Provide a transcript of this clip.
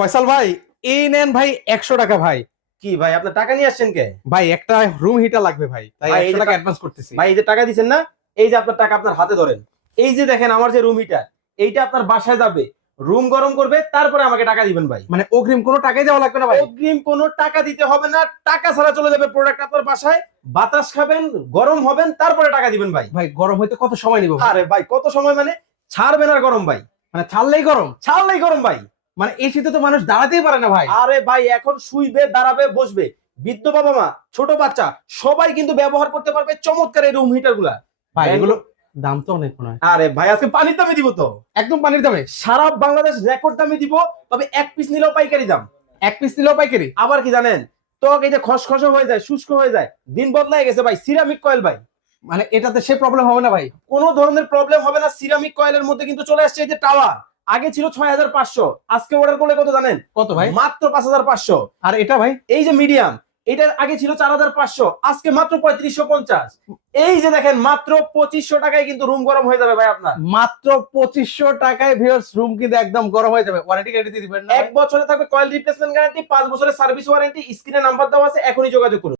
ফয়সাল ভাই, এই নেন ভাই 100 টাকা ভাই। কি ভাই আপনার টাকা নিয়ে আসছেন কে? ভাই একটা রুম হিটার লাগবে ভাই, তাই ভাই, এই 100 যে টাকা অ্যাডভান্স করতেছি। ভাই এই যে টাকা দিচ্ছেন না, এই যে আপনার টাকা আপনার হাতে ধরেন। এই যে দেখেন আমার যে রুম হিটার, এইটা আপনার বাসায় যাবে, রুম গরম করবে, তারপরে আমাকে টাকা দিবেন ভাই। মানে অগ্রিম কোনো টাকাই দেওয়া লাগবে না ভাই? অগ্রিম কোনো টাকা দিতে হবে না, টাকা ছাড়া চলে যাবে প্রোডাক্ট আপনার বাসায়। বাতাস খাবেন, গরম হবেন, তারপরে টাকা দিবেন ভাই। ভাই গরম হইতে কত সময় নিব ভাই? আরে ভাই কত সময় মানে, ছাড়বেন আর গরম ভাই, মানে ছাড়লেই গরম? ছাড়লেই গরম ভাই। মানে এই শীতে তো মানুষ দাঁড়াতেই পারে না ভাই। আরে ভাই এখন শুইবে, দাঁড়াবে, বসবে, বৃদ্ধ বাবা মা, ছোট বাচ্চা সবাই কিন্তু ব্যবহার করতে পারবে চমৎকার এই রুম হিটার গুলা। ভাই এগুলো দাম তো অনেক মনে হয়। আরে ভাই আজকে পানির দামে দিব তো, একদম পানির দামে? সারা বাংলাদেশ রেকর্ড দামে দিব। তবে এক পিস নিলেও পাইকারি দাম। এক পিস নিলেও পাইকারি? আবার কি জানেন, তো এই যে খসখসে হয়ে যায়, শুষ্ক হয়ে যায়, দিন বদলায় গেছে ভাই, সিরামিক কয়েল ভাই, মানে এটাতে সে প্রবলেম হবে না ভাই? কোনো ধরনের প্রবলেম হবে না। সিরামিক কয়েলের মধ্যে কিন্তু চলে আসছে এই যে টাওয়ার। আগে ছিল 6500, আজকে অর্ডার করলে কত জানেন? কত ভাই? মাত্র 5500। আর এটা ভাই? এই যে মিডিয়াম, এটার আগে ছিল 4500, আজকে মাত্র 3550। এই যে দেখেন মাত্র 2500 টাকায় কিন্তু রুম গরম হয়ে যাবে ভাই আপনার। মাত্র 2500 টাকায় ভিউয়ার্স রুম কিন্তু একদম গরম হয়ে যাবে। ওয়ারেন্টি গ্যারান্টি দিবেন না? 1 বছরে থাকবে কয়েল রিপ্লেসমেন্ট গ্যারান্টি, 5 বছরের সার্ভিস ওয়ারেন্টি। স্ক্রিনে নাম্বার দেওয়া আছে, এখনই যোগাযোগ করুন।